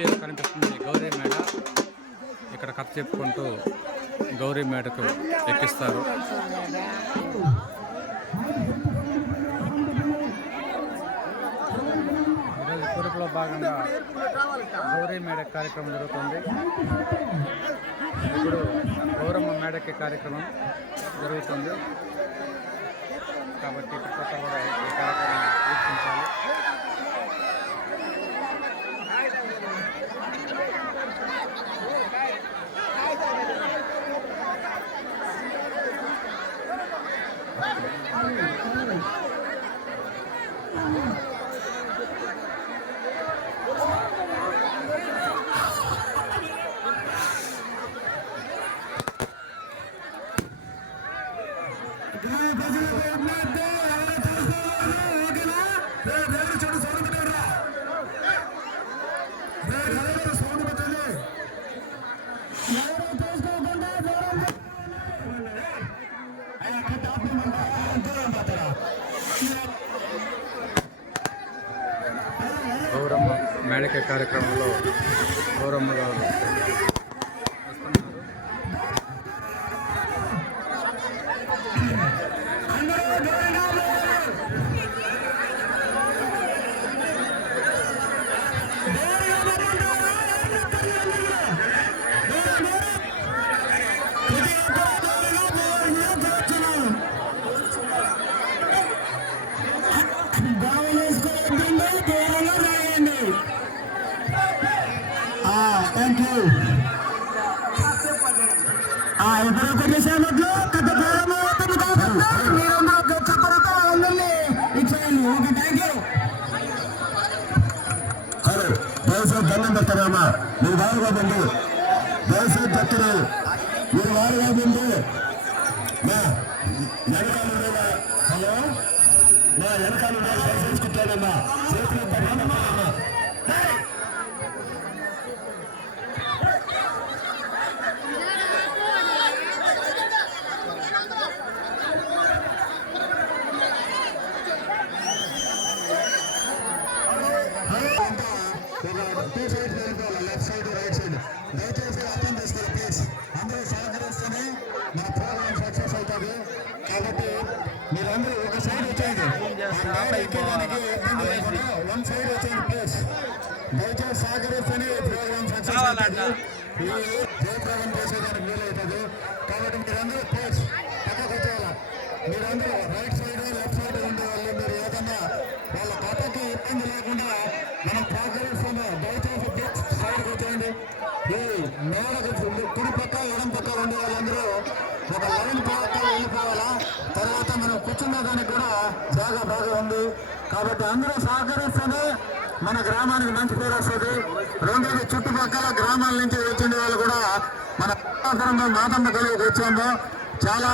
Video కనిపిస్తుంది గౌరీ మేడ ఇక్కడ కథ చెప్పుకుంటూ గౌరీ మేడకు ఎక్కిస్తారు. ఈరోజు కురుపులో భాగంగా గౌరీ మేడ కార్యక్రమం జరుగుతుంది. ఇప్పుడు గౌరమ్మ మేడకి కార్యక్రమం జరుగుతుంది. కాబట్టి ప్రతి ఒక్కరు కూడా ఈ కార్యక్రమం వీక్షించాలి. Yeah. కార్యక్రమంలో గౌరమ్మ గారు వస్తున్నారు. థ్యాంక్ ఆ ఇప్పుడు కొద్దిసేపట్లో కథ ప్రారంభమవుతుంది కాబట్టి మీరందరూ చప్పరతో ఉండండి. ఇచ్చేయండి ఓకే థ్యాంక్ యూ హలో దయచేసి దండం పెట్టరామా మీరు వారుగా బండి దయచేసి చెప్తున్నా మీరు వారుగా బండి మా వెనకాల హలో? మా వెనకాల దయచేసి కూర్చోండమ్మా చేతులు దండం పెట్టరామా టూ సైడ్ వెళ్ళిపోవాలి లెఫ్ట్ సైడ్ రైట్ సైడ్ దయచేసి అర్థం చేసుకోవాలి ప్లీజ్. అందరూ సహకరిస్తేనే మన ప్రోగ్రామ్ సక్సెస్ అవుతుంది. కాబట్టి మీరందరూ ఒక సైడ్ వచ్చేది ఆ ఎక్కేదానికి ఇబ్బంది లేకుండా వన్ సైడ్ వచ్చేది ప్లీజ్. దయచేసి సహకరిస్తేనే ప్రోగ్రామ్ సక్సెస్ అవుతుంది. ఈ ప్రోగ్రామ్ చేసేదానికి వీలవుతుంది. కాబట్టి మీరందరూ ప్లీజ్ పక్కకు వచ్చేయాలి? మీరందరూ రైట్ సైడ్ ఉండే వాళ్ళు మీరు ఏదన్నా వాళ్ళ కథకి ఇబ్బంది లేకుండా మనం ప్రోగ్రెస్ దయచేసి ప్లీజ్ సైడ్కి వచ్చేయండి ఈ మేడకు కుడి పక్క ఎడం పక్క ఉండే వాళ్ళందరూ ఒక లైన్ పక్క వెళ్ళిపోవాలా? తర్వాత మనం కూర్చున్న దానికి కూడా జాగా బాగా ఉంది. కాబట్టి అందరూ సహకరిస్తేనే మన గ్రామానికి మంచి పేరు వస్తుంది. రెండోది చుట్టుపక్కల గ్రామాల నుంచి వచ్చిన వాళ్ళు కూడా మన మాతమ్మ కలిగి వచ్చాము చాలా